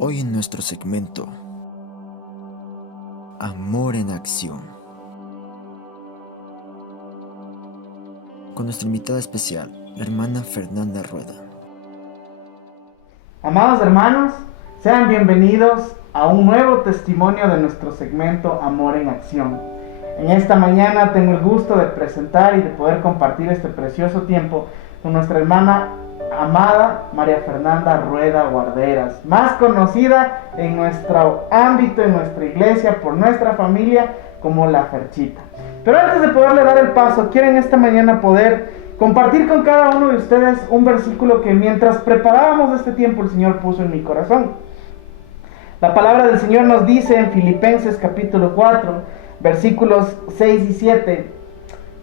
Hoy en nuestro segmento Amor en Acción, con nuestra invitada especial, la hermana Fernanda Rueda. Amados hermanos, sean bienvenidos a un nuevo testimonio de nuestro segmento Amor en Acción. En esta mañana tengo el gusto de presentar y de poder compartir este precioso tiempo con nuestra hermana amada María Fernanda Rueda Guarderas, más conocida en nuestro ámbito, en nuestra iglesia, por nuestra familia, como la Ferchita. Pero antes de poderle dar el paso, quiero en esta mañana poder compartir con cada uno de ustedes un versículo que mientras preparábamos este tiempo el Señor puso en mi corazón. La palabra del Señor nos dice en Filipenses capítulo 4, versículos 6 y 7: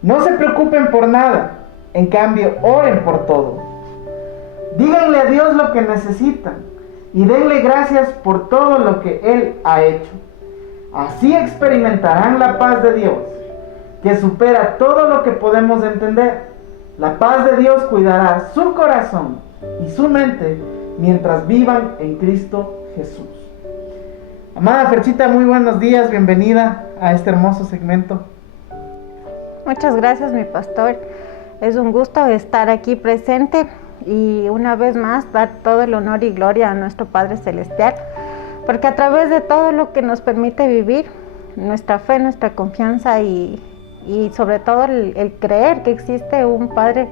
no se preocupen por nada, en cambio oren por todo. Díganle a Dios lo que necesitan y denle gracias por todo lo que Él ha hecho. Así experimentarán la paz de Dios, que supera todo lo que podemos entender. La paz de Dios cuidará su corazón y su mente mientras vivan en Cristo Jesús. Amada Ferchita, muy buenos días, bienvenida a este hermoso segmento. Muchas gracias, mi pastor. Es un gusto estar aquí presente y una vez más dar todo el honor y gloria a nuestro Padre Celestial, porque a través de todo lo que nos permite vivir, nuestra fe, nuestra confianza y sobre todo el creer que existe un Padre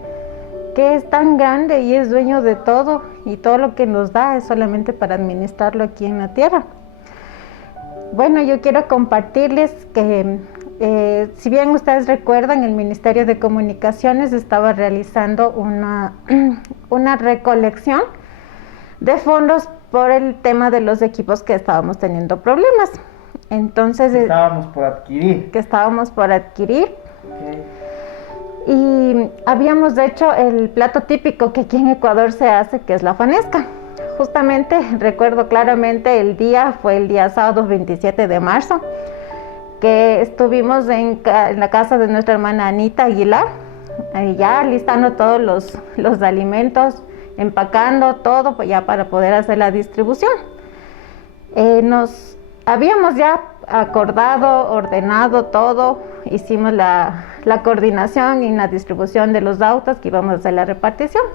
que es tan grande y es dueño de todo, y todo lo que nos da es solamente para administrarlo aquí en la tierra. Bueno, yo quiero compartirles que si bien ustedes recuerdan, el Ministerio de Comunicaciones estaba realizando una recolección de fondos por el tema de los equipos que estábamos teniendo problemas. Entonces, que estábamos por adquirir. Okay. Y habíamos hecho el plato típico que aquí en Ecuador se hace, que es la fanesca. Justamente recuerdo claramente fue el día sábado 27 de marzo, que estuvimos en la casa de nuestra hermana Anita Aguilar, ya listando todos los alimentos, empacando todo ya para poder hacer la distribución. Nos habíamos ya acordado, ordenado todo, hicimos la coordinación y la distribución de los autos que íbamos a hacer la repartición.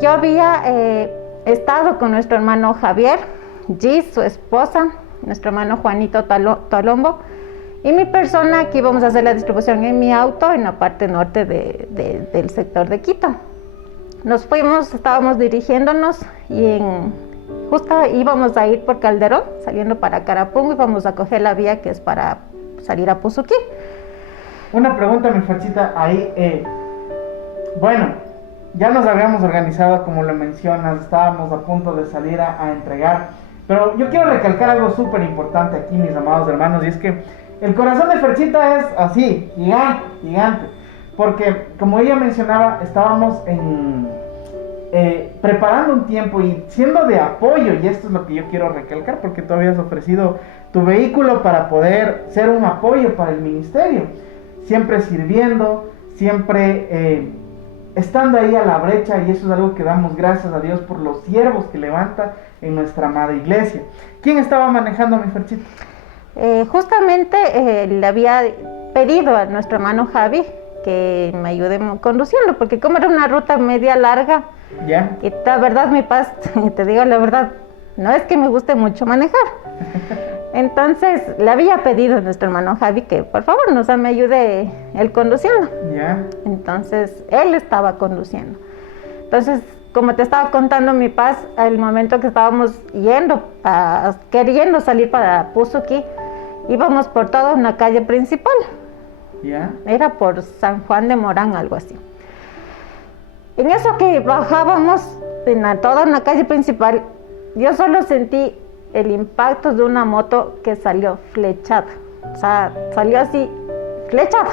Yo había estado con nuestro hermano Javier, Gis, su esposa, nuestro hermano Juanito Talombo, y mi persona, que íbamos a hacer la distribución en mi auto en la parte norte del sector de Quito. Nos fuimos, estábamos dirigiéndonos y justo íbamos a ir por Calderón, saliendo para Carapungo, y vamos a coger la vía que es para salir a Puzuquí. Una pregunta, mi Ferchita, ahí, bueno, ya nos habíamos organizado, como lo mencionas, estábamos a punto de salir a entregar, pero yo quiero recalcar algo súper importante aquí, mis amados hermanos, y es que el corazón de Ferchita es así, gigante, gigante, porque como ella mencionaba, estábamos preparando un tiempo y siendo de apoyo, y esto es lo que yo quiero recalcar, porque tú habías ofrecido tu vehículo para poder ser un apoyo para el ministerio, siempre sirviendo, siempre estando ahí a la brecha, y eso es algo que damos gracias a Dios por los siervos que levanta en nuestra amada iglesia. ¿Quién estaba manejando, mi Ferchita? Justamente le había pedido a nuestro hermano Javi que me ayude conduciendo, porque como era una ruta media larga, ¿ya? Y la verdad, mi paz, te digo la verdad, no es que me guste mucho manejar. Entonces le había pedido a nuestro hermano Javi que por favor me ayude él conduciendo. ¿Ya? Entonces él estaba conduciendo. Entonces, como te estaba contando, mi paz, al momento que estábamos queriendo salir para Puzuquí, íbamos por toda una calle principal. ¿Ya? Era por San Juan de Morán, algo así. En eso que bajábamos en toda una calle principal, yo solo sentí el impacto de una moto que salió flechada. O sea, salió así, flechada.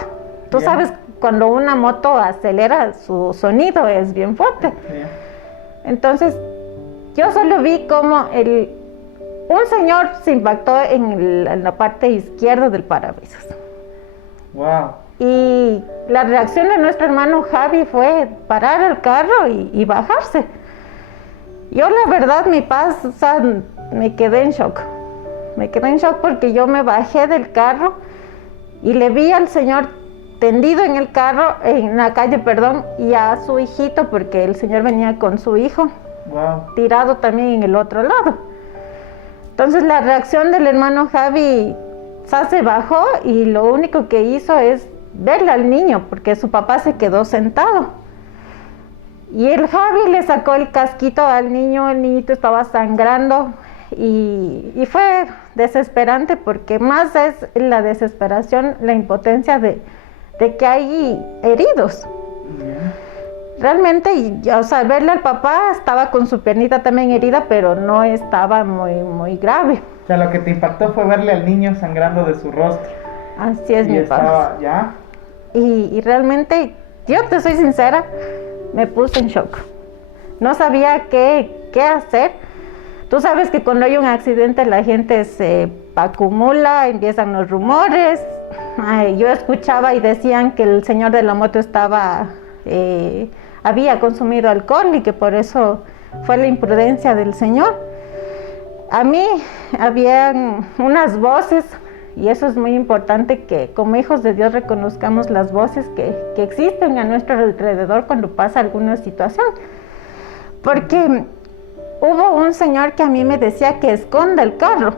Tú sabes, cuando una moto acelera, su sonido es bien fuerte. Entonces, yo solo vi como un señor se impactó en la parte izquierda del parabrisas. Wow. Y la reacción de nuestro hermano Javi fue parar el carro y bajarse. Yo la verdad, mi paz, o sea, me quedé en shock. Me quedé en shock porque yo me bajé del carro y le vi al señor tendido en el carro, en la calle, perdón, y a su hijito, porque el señor venía con su hijo, Wow. tirado también en el otro lado. Entonces la reacción del hermano Javi, o sea, se bajó y lo único que hizo es verle al niño, porque su papá se quedó sentado. Y el Javi le sacó el casquito al niño, el niñito estaba sangrando y fue desesperante, porque más es la desesperación, la impotencia de que hay heridos. Ya. Realmente, o sea, verle al papá, estaba con su piernita también herida, pero no estaba muy grave. O sea, lo que te impactó fue verle al niño sangrando de su rostro. Así es, Y mi papá. estaba, ¿ya? Y realmente, yo te soy sincera, me puse en shock. No sabía qué hacer. Tú sabes que cuando hay un accidente la gente se acumula, empiezan los rumores. Yo escuchaba y decían que el señor de la moto había consumido alcohol y que por eso fue la imprudencia del señor. A mí habían unas voces, y eso es muy importante, que como hijos de Dios reconozcamos las voces que existen a nuestro alrededor cuando pasa alguna situación. Porque hubo un señor que a mí me decía que esconda el carro.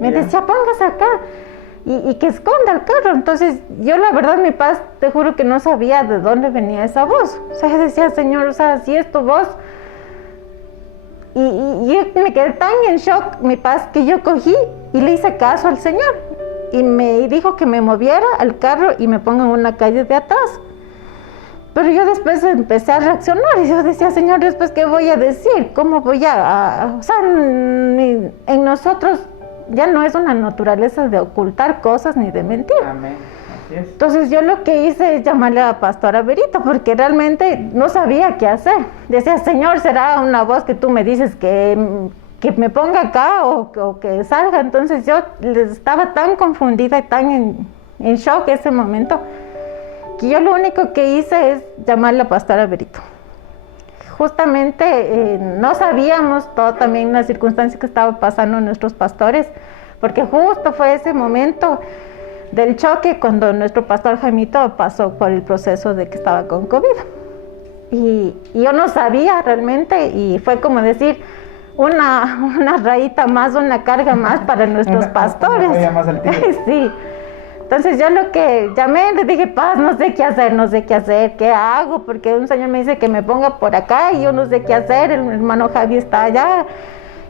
Me decía, póngase acá y que esconda el carro. Entonces yo la verdad, mi paz, te juro que no sabía de dónde venía esa voz. O sea, yo decía, Señor, o sea, si es tu voz. Y yo me quedé tan en shock, mi paz, que yo cogí y le hice caso al Señor. Y me dijo que me moviera al carro y me ponga en una calle de atrás. Pero yo después empecé a reaccionar y yo decía, Señor, ¿después qué voy a decir? ¿Cómo voy o sea, en nosotros ya no es una naturaleza de ocultar cosas ni de mentir. Amén. Así es. Entonces yo lo que hice es llamarle a la pastora Berito, porque realmente no sabía qué hacer. Decía, Señor, ¿será una voz que tú me dices que me ponga acá o que salga? Entonces yo estaba tan confundida y tan en shock ese momento, que yo lo único que hice es llamar a la pastora Berito. Justamente no sabíamos todo también las circunstancias que estaban pasando nuestros pastores, porque justo fue ese momento del choque cuando nuestro pastor Jaimito pasó por el proceso de que estaba con COVID. Y yo no sabía realmente, y fue como decir, una rayita más, una carga más para nuestros pastores. Una más al tiro. Sí. Entonces yo lo que llamé, le dije, Paz, no sé qué hacer, ¿qué hago? Porque un señor me dice que me ponga por acá y yo no sé qué hacer, el hermano Javi está allá,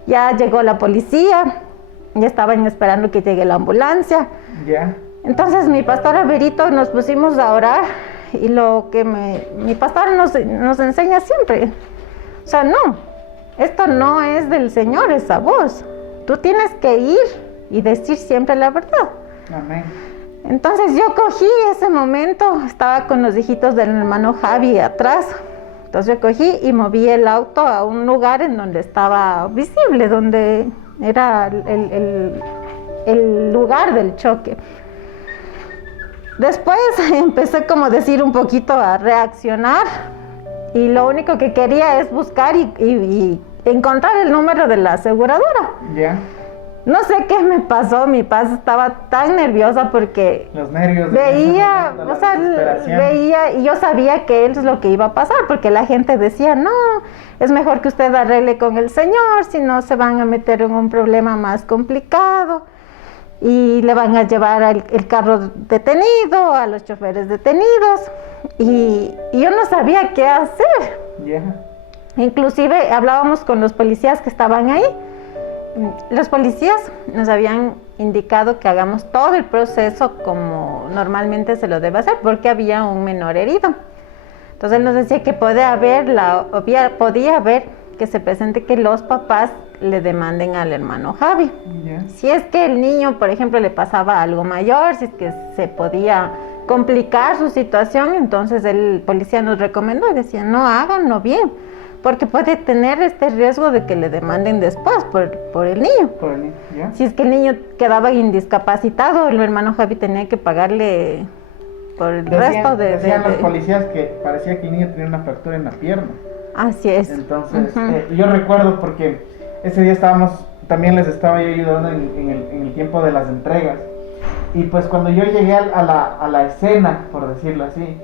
ya llegó la policía, ya estaban esperando que llegue la ambulancia. Ya. Entonces mi pastora Berito nos pusimos a orar y lo que mi pastora nos enseña siempre, o sea, no, esto no es del Señor, esa voz, tú tienes que ir y decir siempre la verdad. Amén. Entonces yo cogí ese momento, estaba con los hijitos del hermano Javi atrás, entonces yo cogí y moví el auto a un lugar en donde estaba visible, donde era el lugar del choque. Después empecé, como decir, un poquito a reaccionar y lo único que quería es buscar y encontrar el número de la aseguradora. Ya. No sé qué me pasó, mi paz estaba tan nerviosa porque Los nervios. veía, la o sea, desesperación. veía y yo sabía que es lo que iba a pasar, porque la gente decía, no, es mejor que usted arregle con el Señor, si no se van a meter en un problema más complicado y le van a llevar el carro detenido, a los choferes detenidos, y yo no sabía qué hacer. Ya. Inclusive hablábamos con los policías que estaban ahí. Los policías nos habían indicado que hagamos todo el proceso como normalmente se lo debe hacer, porque había un menor herido. Entonces él nos decía que podía haber que se presente que los papás le demanden al hermano Javi. Ya. Si es que el niño, por ejemplo, le pasaba algo mayor, si es que se podía complicar su situación, entonces el policía nos recomendó y decía, no, háganlo bien, porque puede tener este riesgo de que le demanden después por el niño. Por el niño, ¿ya? Si es que el niño quedaba indiscapacitado, el hermano Javi tenía que pagarle por el resto de... Decían los policías que parecía que el niño tenía una fractura en la pierna. Así es. Entonces, yo recuerdo porque ese día también les estaba yo ayudando en el tiempo de las entregas. Y pues cuando yo llegué a la escena, por decirlo así,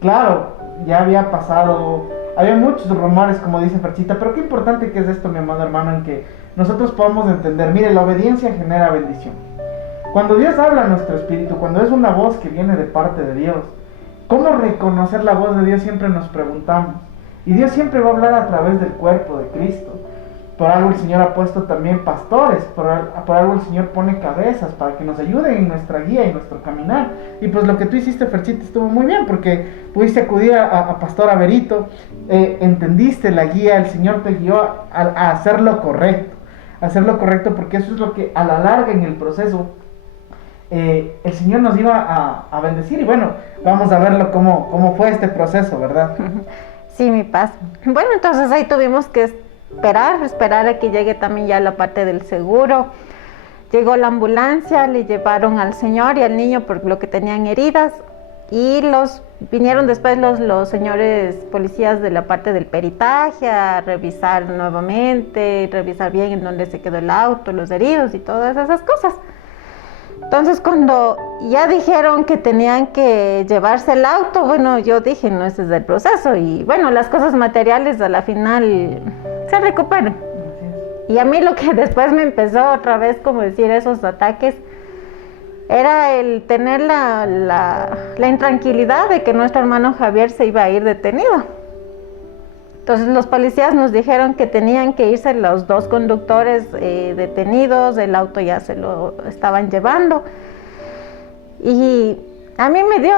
claro, ya había pasado, había muchos rumores, como dice Ferchita, pero qué importante que es esto, mi amado hermano, en que nosotros podamos entender. Mire, la obediencia genera bendición. Cuando Dios habla a nuestro espíritu, cuando es una voz que viene de parte de Dios, ¿cómo reconocer la voz de Dios? Siempre nos preguntamos. Y Dios siempre va a hablar a través del cuerpo de Cristo. Por algo el Señor ha puesto también pastores, por algo el Señor pone cabezas para que nos ayuden en nuestra guía y nuestro caminar. Y pues lo que tú hiciste, Ferchita, estuvo muy bien, porque pudiste acudir a Pastor Averito, entendiste la guía, el Señor te guió a hacer lo correcto. Hacer lo correcto, porque eso es lo que a la larga en el proceso el Señor nos iba a bendecir. Y bueno, vamos a verlo cómo fue este proceso, ¿verdad? Sí, mi paz. Bueno, entonces ahí tuvimos que esperar a que llegue también ya la parte del seguro. Llegó la ambulancia, le llevaron al señor y al niño por lo que tenían heridas, y vinieron después los señores policías de la parte del peritaje a revisar nuevamente, revisar bien en dónde se quedó el auto, los heridos y todas esas cosas. Entonces cuando ya dijeron que tenían que llevarse el auto, bueno, yo dije, no, ese es el proceso. Y bueno, las cosas materiales a la final se recuperan. Y a mí lo que después me empezó otra vez, como decir, esos ataques, era el tener la intranquilidad de que nuestro hermano Javier se iba a ir detenido. Entonces los policías nos dijeron que tenían que irse los dos conductores detenidos, el auto ya se lo estaban llevando. Y a mí me dio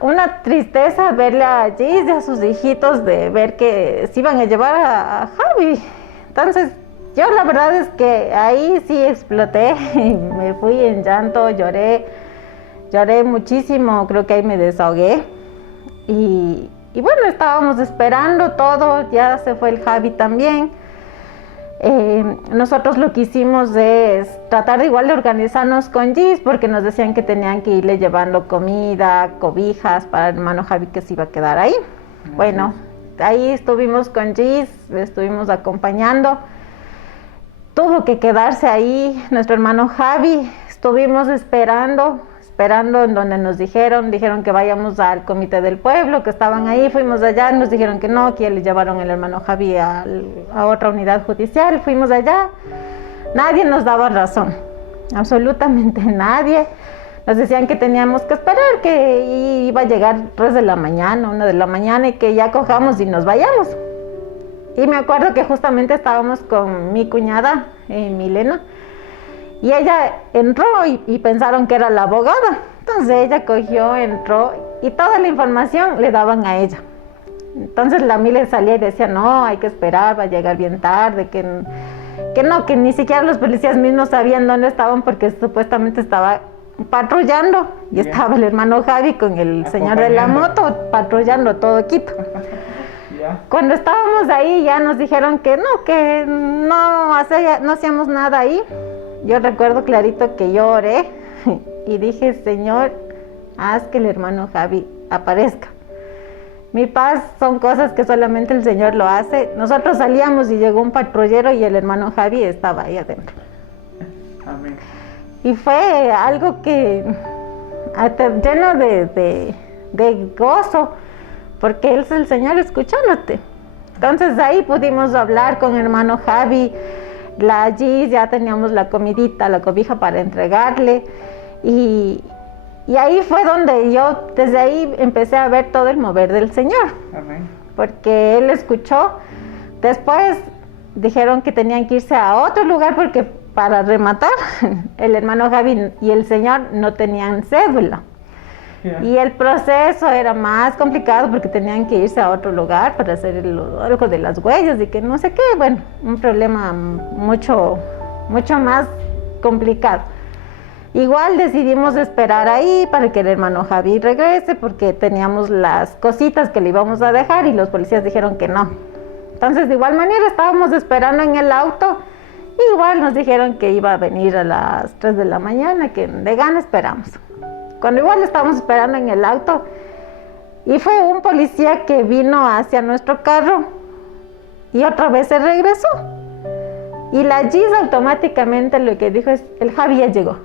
una tristeza verle a Gis y a sus hijitos, de ver que se iban a llevar a Javi. Entonces yo la verdad es que ahí sí exploté, me fui en llanto, lloré muchísimo, creo que ahí me desahogué. Y bueno, estábamos esperando todo, ya se fue el Javi también. Nosotros lo que hicimos es tratar de igual de organizarnos con Gis, porque nos decían que tenían que irle llevando comida, cobijas para el hermano Javi que se iba a quedar ahí. Bueno, ahí estuvimos con Gis, le estuvimos acompañando. Tuvo que quedarse ahí nuestro hermano Javi, estuvimos esperando en donde nos dijeron que vayamos al comité del pueblo, que estaban ahí, fuimos allá, nos dijeron que no, que le llevaron el hermano Javi a otra unidad judicial, fuimos allá, nadie nos daba razón, absolutamente nadie, nos decían que teníamos que esperar, que iba a llegar 3 de la mañana, 1 de la mañana, y que ya cojamos y nos vayamos. Y me acuerdo que justamente estábamos con mi cuñada, Milena, y ella entró y pensaron que era la abogada. Entonces ella entró y toda la información le daban a ella. Entonces la Mile salía y decía, no, hay que esperar, va a llegar bien tarde, que ni siquiera los policías mismos sabían dónde estaban, porque supuestamente estaba patrullando y estaba el hermano Javi con el señor de la moto patrullando todo Quito. Cuando estábamos ahí ya nos dijeron que no hacíamos nada ahí. Yo recuerdo clarito que yo oré y dije, Señor, haz que el hermano Javi aparezca. Mi paz, son cosas que solamente el Señor lo hace. Nosotros salíamos y llegó un patrullero y el hermano Javi estaba ahí adentro. Amén. Y fue algo que lleno de gozo, porque Él es el Señor escuchándote. Entonces ahí pudimos hablar con el hermano Javi. La Gis, ya teníamos la comidita, la cobija para entregarle, y ahí fue donde yo, desde ahí empecé a ver todo el mover del Señor. Amén. Porque Él escuchó. Después dijeron que tenían que irse a otro lugar, porque para rematar, el hermano Javi y el Señor no tenían cédula. Y el proceso era más complicado porque tenían que irse a otro lugar para hacer algo de las huellas y que no sé qué. Bueno, un problema mucho más complicado. Igual decidimos esperar ahí para que el hermano Javi regrese, porque teníamos las cositas que le íbamos a dejar y los policías dijeron que no. Entonces de igual manera estábamos esperando en el auto, y igual nos dijeron que iba a venir a las 3 de la mañana, que de gana esperamos. Cuando igual estábamos esperando en el auto, Y fue un policía que vino hacia nuestro carro y otra vez se regresó. Y la Gis automáticamente lo que dijo es, el Javi ya llegó.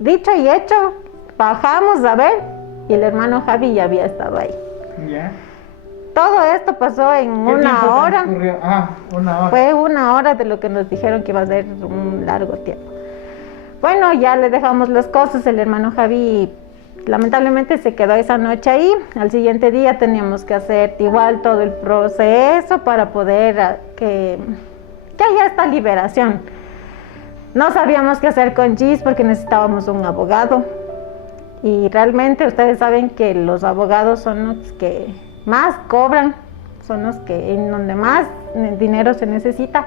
Dicho y hecho, bajamos a ver y el hermano Javi ya había estado ahí. Ya. Todo esto pasó en una hora. Una hora. Fue una hora de lo que nos dijeron que iba a ser un largo tiempo. Bueno, ya le dejamos las cosas. El hermano Javi lamentablemente se quedó esa noche ahí. Al siguiente día teníamos que hacer igual todo el proceso para poder que haya esta liberación. No sabíamos qué hacer con Gis porque necesitábamos un abogado. Y realmente ustedes saben que los abogados son los que más cobran, son los que en donde más dinero se necesita.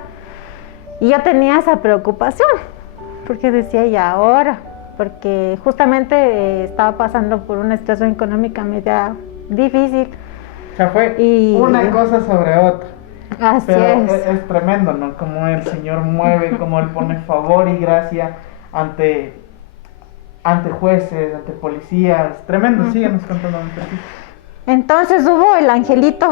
Y yo tenía esa preocupación, porque decía, ¿y ahora? Porque justamente estaba pasando por una situación económica media difícil. O sea, fue una cosa sobre otra. Así Pero es. es tremendo, ¿no? Como el Señor mueve, como Él pone favor y gracia ante jueces, ante policías. Tremendo, síguenos contando un poquito. Entonces hubo el angelito,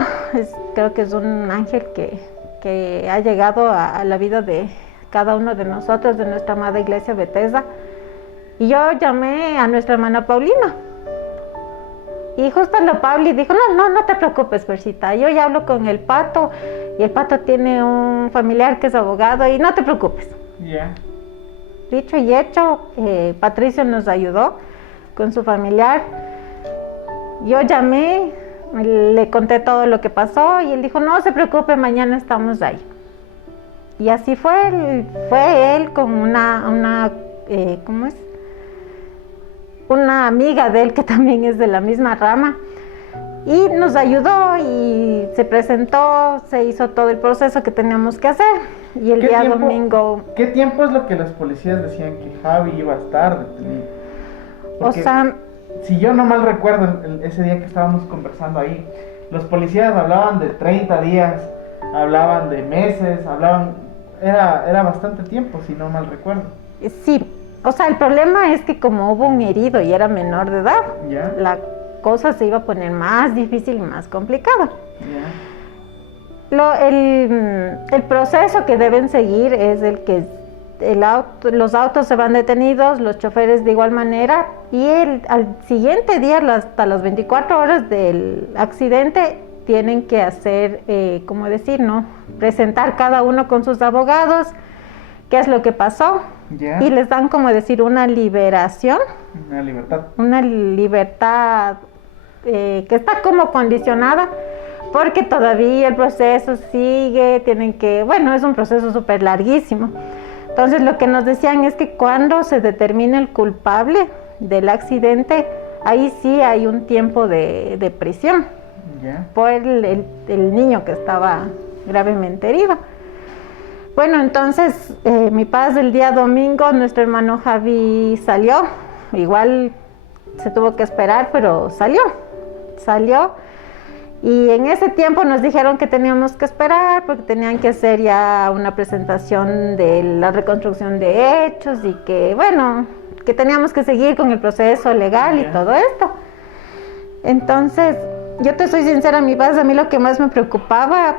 creo que es un ángel que ha llegado a la vida de cada uno de nosotros, de nuestra amada iglesia Bethesda. Y yo llamé a nuestra hermana Paulina. Y justo la Pauli dijo, no te preocupes, Persita, yo ya hablo con el Pato, y el Pato tiene un familiar que es abogado, y no te preocupes. Ya. Dicho y hecho, Patricio nos ayudó con su familiar. Yo llamé, le conté todo lo que pasó, y él dijo, no se preocupe, mañana estamos ahí. Y así fue él con una ¿cómo es? Una amiga de él que también es de la misma rama y nos ayudó y se presentó, se hizo todo el proceso que teníamos que hacer y el día domingo... ¿Qué tiempo es lo que los policías decían que Javi iba a estar detenido? Porque, o sea... Si yo no mal recuerdo, ese día que estábamos conversando ahí, los policías hablaban de 30 días, hablaban de meses, era bastante tiempo, si no mal recuerdo. Sí. O sea, el problema es que como hubo un herido y era menor de edad, ¿Ya? La cosa se iba a poner más difícil y más complicada. ¿Ya? El proceso que deben seguir es el que los autos se van detenidos, los choferes de igual manera, y al siguiente día, hasta las 24 horas del accidente, tienen que hacer, ¿cómo decir, no? Presentar cada uno con sus abogados qué es lo que pasó. Yeah. Y les dan, como decir, una liberación. Una libertad. Una libertad que está como condicionada, porque todavía el proceso sigue, es un proceso súper larguísimo. Entonces lo que nos decían es que cuando se determine el culpable del accidente, ahí sí hay un tiempo de prisión. Yeah. Por el niño que estaba gravemente herido. Bueno, entonces, mi padre el día domingo, nuestro hermano Javi salió, igual se tuvo que esperar, pero salió, y en ese tiempo nos dijeron que teníamos que esperar porque tenían que hacer ya una presentación de la reconstrucción de hechos y que teníamos que seguir con el proceso legal y todo esto. Entonces, yo te soy sincera, mi padre, a mí lo que más me preocupaba,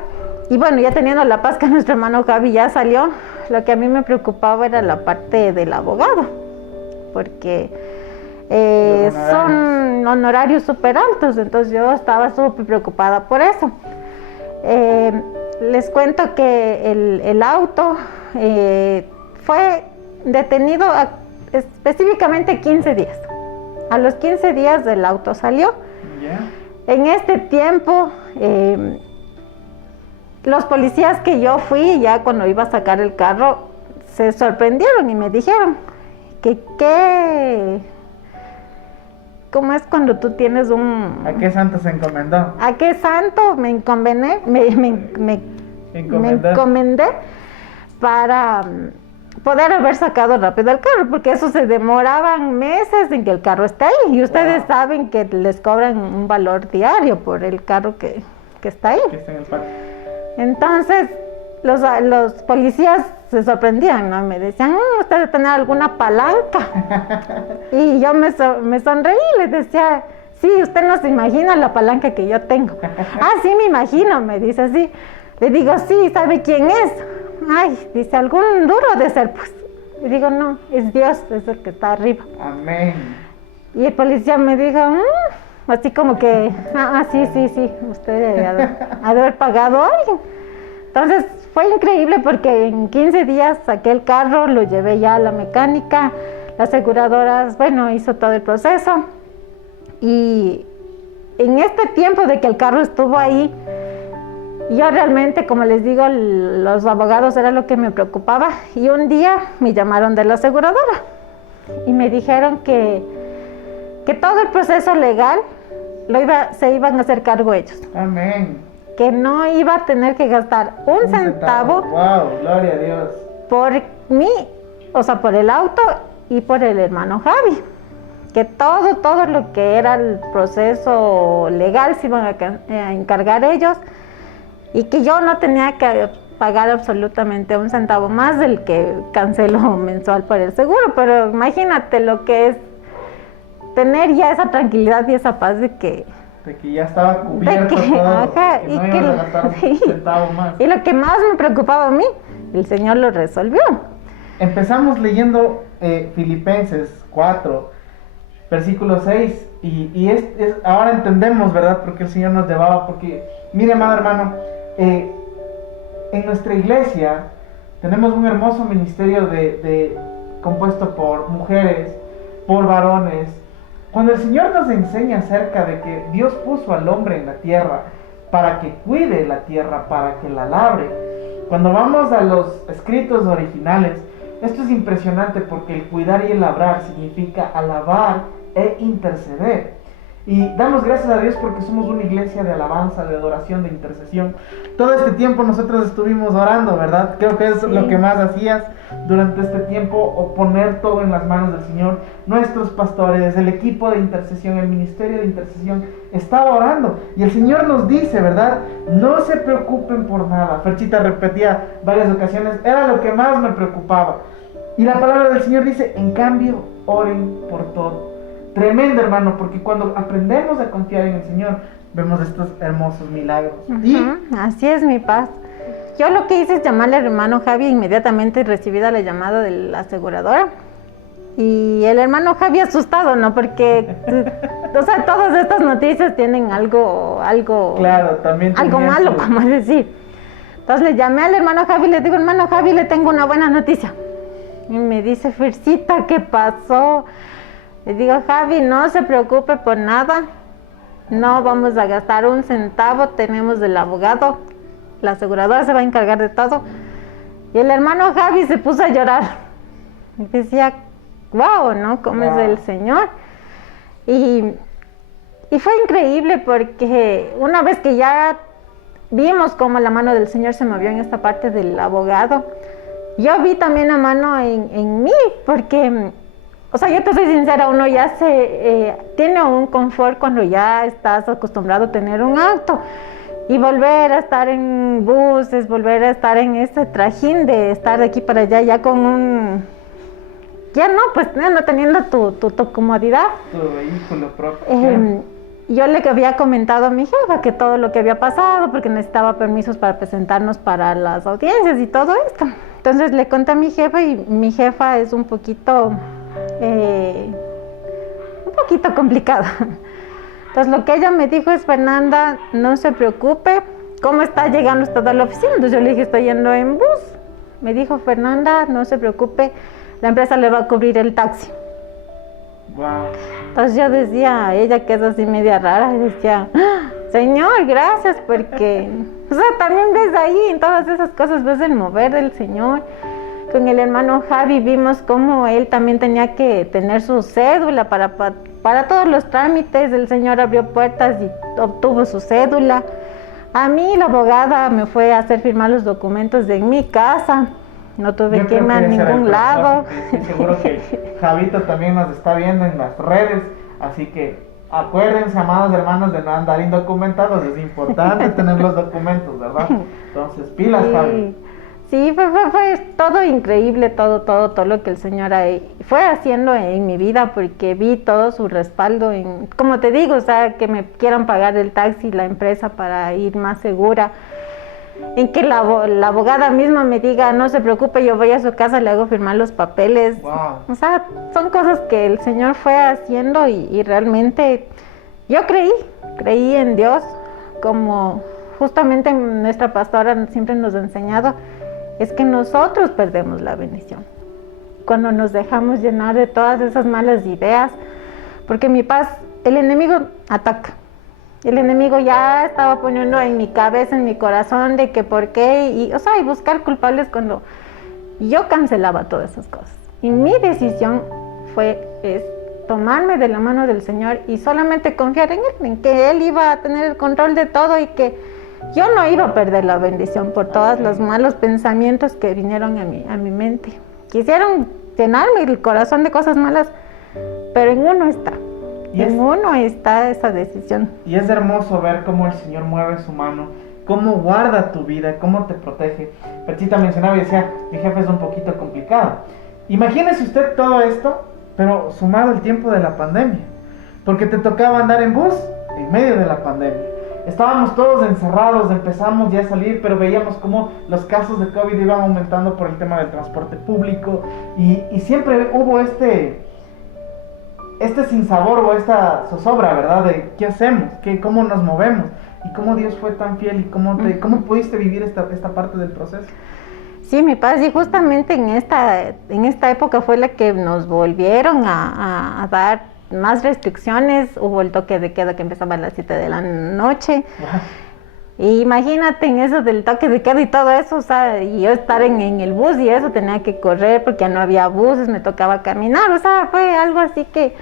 y bueno, ya teniendo la paz que nuestro hermano Javi ya salió, lo que a mí me preocupaba era la parte del abogado, porque son honorarios súper altos, entonces yo estaba súper preocupada por eso. Les cuento que el auto fue detenido específicamente 15 días. A los 15 días el auto salió. Yeah. En este tiempo... los policías que yo fui, ya cuando iba a sacar el carro, se sorprendieron y me dijeron ¿cómo es cuando tú tienes ¿A qué santo se encomendó? ¿A qué santo me encomendé? Me encomendé para poder haber sacado rápido el carro, porque eso se demoraban meses en que el carro esté ahí, y ustedes saben que les cobran un valor diario por el carro que está ahí. Que está en el patio. Entonces, los policías se sorprendían, ¿no? Me decían, ¿usted debe tener alguna palanca? Y yo me sonreí y les decía, sí, usted no se imagina la palanca que yo tengo. Ah, sí, me imagino, me dice así. Le digo, sí, ¿sabe quién es? Ay, dice, algún duro de ser, pues. Le digo, no, es Dios, es el que está arriba. Amén. Y el policía me dijo, así como que, sí, usted ha de haber pagado a alguien. Entonces fue increíble porque en 15 días saqué el carro, lo llevé ya a la mecánica, las aseguradoras, bueno, hizo todo el proceso. Y en este tiempo de que el carro estuvo ahí, yo realmente, como les digo, los abogados era lo que me preocupaba. Y un día me llamaron de la aseguradora y me dijeron que todo el proceso legal se iban a hacer cargo ellos. Amén. Que no iba a tener que gastar un centavo. Wow, gloria a Dios. Por mí, o sea, por el auto y por el hermano Javi. Que todo lo que era el proceso legal se iban a encargar ellos y que yo no tenía que pagar absolutamente un centavo más del que cancelo mensual por el seguro. Pero imagínate lo que es tener ya esa tranquilidad y esa paz de que ya estaba cubierto todo, ajá, que no ibas a gastar un centavo más. Y lo que más me preocupaba a mí, el Señor lo resolvió. Empezamos leyendo Filipenses 4, versículo 6, y ahora entendemos, ¿verdad? Porque el Señor nos llevaba, porque, mire, amado hermano, en nuestra iglesia tenemos un hermoso ministerio compuesto por mujeres, por varones. Cuando el Señor nos enseña acerca de que Dios puso al hombre en la tierra para que cuide la tierra, para que la labre, cuando vamos a los escritos originales, esto es impresionante porque el cuidar y el labrar significa alabar e interceder. Y damos gracias a Dios porque somos una iglesia de alabanza, de adoración, de intercesión. Todo este tiempo nosotros estuvimos orando, ¿verdad? Creo que es lo que más hacías durante este tiempo, o poner todo en las manos del Señor. Nuestros pastores, el equipo de intercesión, el ministerio de intercesión estaba orando. Y el Señor nos dice, ¿verdad? No se preocupen por nada. Ferchita repetía varias ocasiones, era lo que más me preocupaba. Y la palabra del Señor dice, en cambio, oren por todo. Tremendo, hermano, porque cuando aprendemos a confiar en el Señor, vemos estos hermosos milagros. Así es, mi paz. Yo lo que hice es llamarle al hermano Javi inmediatamente recibida la llamada de la aseguradora. Y el hermano Javi asustado, ¿no? Porque, o sea, todas estas noticias tienen algo claro, también algo malo, vamos a decir. Entonces le llamé al hermano Javi y le digo, hermano Javi, le tengo una buena noticia. Y me dice, Fercita, ¿qué pasó? Le digo, Javi, no se preocupe por nada, no vamos a gastar un centavo, tenemos el abogado, la aseguradora se va a encargar de todo. Y el hermano Javi se puso a llorar. Y decía, wow, ¿no? ¿Cómo es el Señor? Y fue increíble porque una vez que ya vimos cómo la mano del Señor se movió en esta parte del abogado, yo vi también la mano en mí, porque... O sea, yo te soy sincera, uno ya tiene un confort cuando ya estás acostumbrado a tener un auto. Y volver a estar en buses, volver a estar en ese trajín de estar de aquí para allá, ya con un... Ya no, pues no teniendo tu comodidad. Tu vehículo propio. Yo le había comentado a mi jefa que todo lo que había pasado, porque necesitaba permisos para presentarnos para las audiencias y todo esto. Entonces le conté a mi jefa y mi jefa es un poquito complicada. Entonces lo que ella me dijo es, Fernanda, no se preocupe, ¿cómo está llegando usted a la oficina? Entonces yo le dije, estoy yendo en bus. Me dijo, Fernanda, no se preocupe, la empresa le va a cubrir el taxi. Wow. Entonces yo decía, ella que es así media rara, y decía, Señor, gracias, porque, o sea, también ves ahí en todas esas cosas, ves el mover del Señor. Con el hermano Javi vimos cómo él también tenía que tener su cédula para todos los trámites. El Señor abrió puertas y obtuvo su cédula. A mí la abogada me fue a hacer firmar los documentos en mi casa. No tuve que irme a ningún lado. Estoy seguro que Javito también nos está viendo en las redes, así que acuérdense, amados hermanos, de no andar indocumentados. Es importante tener los documentos, ¿verdad? Entonces, pilas, Javi. Sí, fue todo increíble, todo lo que el Señor fue haciendo en mi vida, porque vi todo su respaldo como te digo, o sea, que me quieran pagar el taxi, la empresa para ir más segura, en que la abogada misma me diga, no se preocupe, yo voy a su casa, le hago firmar los papeles. Wow. O sea, son cosas que el Señor fue haciendo y realmente yo creí en Dios, como justamente nuestra pastora siempre nos ha enseñado, es que nosotros perdemos la bendición cuando nos dejamos llenar de todas esas malas ideas, porque mi paz, el enemigo ataca. El enemigo ya estaba poniendo en mi cabeza, en mi corazón, de que por qué, y buscar culpables cuando yo cancelaba todas esas cosas. Y mi decisión es tomarme de la mano del Señor y solamente confiar en Él, en que Él iba a tener el control de todo y que yo no iba a perder la bendición por todos los malos pensamientos que vinieron a mi mente. Quisieron llenarme el corazón de cosas malas, pero en uno está esa decisión. Y es hermoso ver cómo el Señor mueve su mano, cómo guarda tu vida, cómo te protege. Perchita mencionaba y decía, mi jefe es un poquito complicado. Imagínese usted todo esto, pero sumado al tiempo de la pandemia, porque te tocaba andar en bus en medio de la pandemia. Estábamos todos encerrados, empezamos ya a salir, pero veíamos cómo los casos de COVID iban aumentando por el tema del transporte público y siempre hubo este sinsabor o esta zozobra, ¿verdad? De qué hacemos, cómo nos movemos y cómo Dios fue tan fiel y cómo pudiste vivir esta parte del proceso. Sí, mi paz, y justamente en esta época fue la que nos volvieron a dar más restricciones. Hubo el toque de queda que empezaba a las 7 de la noche. Wow. Y imagínate en eso del toque de queda y todo eso, o sea, y yo estar en el bus y eso, tenía que correr porque ya no había buses, me tocaba caminar, o sea, fue algo así que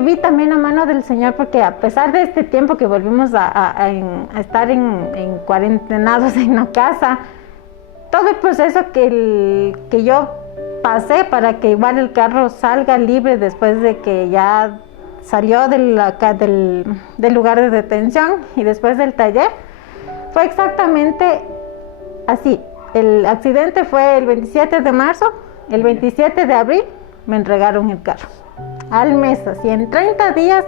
vi también la mano del Señor, porque a pesar de este tiempo que volvimos a estar en cuarentenados en la casa, todo el proceso que yo pasé para que igual el carro salga libre después de que ya salió del lugar de detención y después del taller, fue exactamente así. El accidente fue el 27 de marzo, el 27 de abril me entregaron el carro. Al mes, así en 30 días,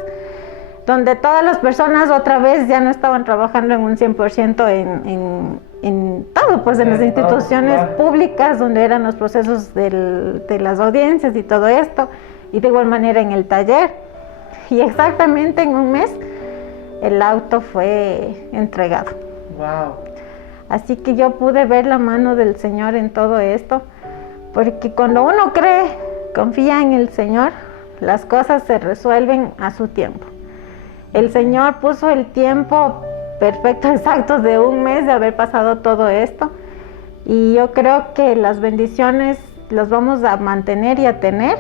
donde todas las personas otra vez ya no estaban trabajando en un 100% en todo, pues en las instituciones públicas, donde eran los procesos de las audiencias y todo esto, y de igual manera en el taller. Y exactamente en un mes el auto fue entregado. Wow. Así que yo pude ver la mano del Señor en todo esto, porque cuando uno cree, confía en el Señor, las cosas se resuelven a su tiempo. El Señor puso el tiempo perfecto, exacto, de un mes de haber pasado todo esto, y yo creo que las bendiciones las vamos a mantener y a tener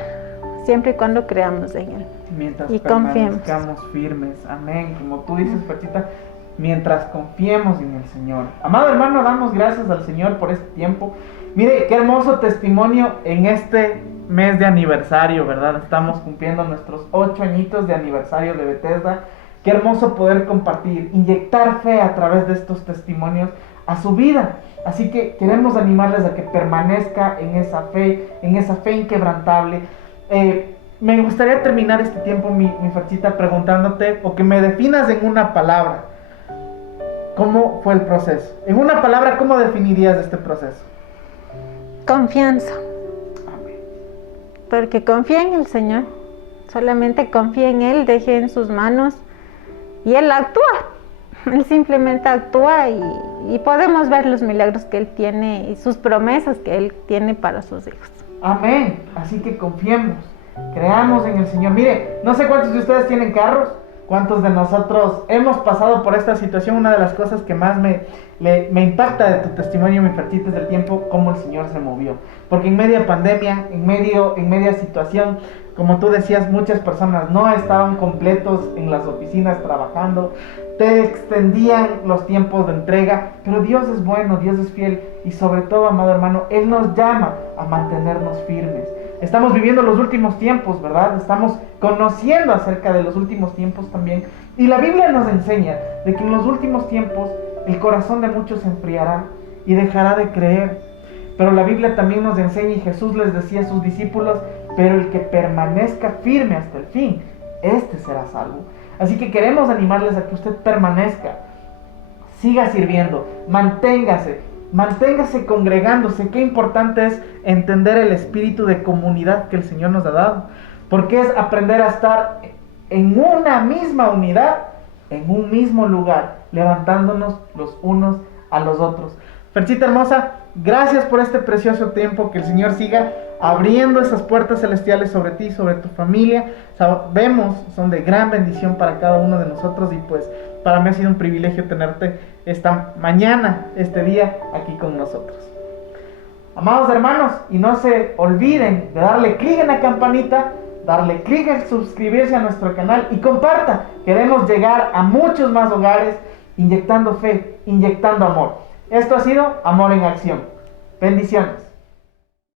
siempre y cuando creamos en Él. Mientras y permanezcamos firmes, amén, como tú dices, Perchita, mientras confiemos en el Señor. Amado hermano, damos gracias al Señor por este tiempo. Mire, qué hermoso testimonio en este mes de aniversario, ¿verdad? Estamos cumpliendo nuestros 8 añitos de aniversario de Bethesda. Qué hermoso poder compartir, inyectar fe a través de estos testimonios a su vida. Así que queremos animarles a que permanezca en esa fe inquebrantable. Me gustaría terminar este tiempo, mi Ferchita, preguntándote, o que me definas en una palabra, ¿cómo fue el proceso? En una palabra, ¿cómo definirías este proceso? Confianza. Amén. Porque confía en el Señor. Solamente confía en Él, deje en sus manos y Él actúa. Él simplemente actúa y podemos ver los milagros que Él tiene y sus promesas que Él tiene para sus hijos. Amén. Así que confiemos, creamos en el Señor. Mire, no sé cuántos de ustedes tienen carros, cuántos de nosotros hemos pasado por esta situación. Una de las cosas que más me impacta de tu testimonio, mi Ferchita, es del tiempo cómo el Señor se movió. Porque en media pandemia, en media situación, como tú decías, muchas personas no estaban completos en las oficinas trabajando, te extendían los tiempos de entrega, pero Dios es bueno, Dios es fiel, y sobre todo, amado hermano, Él nos llama a mantenernos firmes. Estamos viviendo los últimos tiempos, ¿verdad? Estamos conociendo acerca de los últimos tiempos también, y la Biblia nos enseña de que en los últimos tiempos el corazón de muchos se enfriará y dejará de creer. Pero la Biblia también nos enseña, y Jesús les decía a sus discípulos, pero el que permanezca firme hasta el fin, este será salvo. Así que queremos animarles a que usted permanezca, siga sirviendo, manténgase congregándose. Qué importante es entender el espíritu de comunidad que el Señor nos ha dado, porque es aprender a estar en una misma unidad, en un mismo lugar, levantándonos los unos a los otros. Ferchita hermosa, gracias por este precioso tiempo. Que el Señor siga abriendo esas puertas celestiales sobre ti, sobre tu familia. Sabemos, son de gran bendición para cada uno de nosotros, y pues para mí ha sido un privilegio tenerte esta mañana, este día, aquí con nosotros. Amados hermanos, y no se olviden de darle clic en la campanita, darle clic en suscribirse a nuestro canal y comparta. Queremos llegar a muchos más hogares, inyectando fe, inyectando amor. Esto ha sido Amor en Acción. Bendiciones.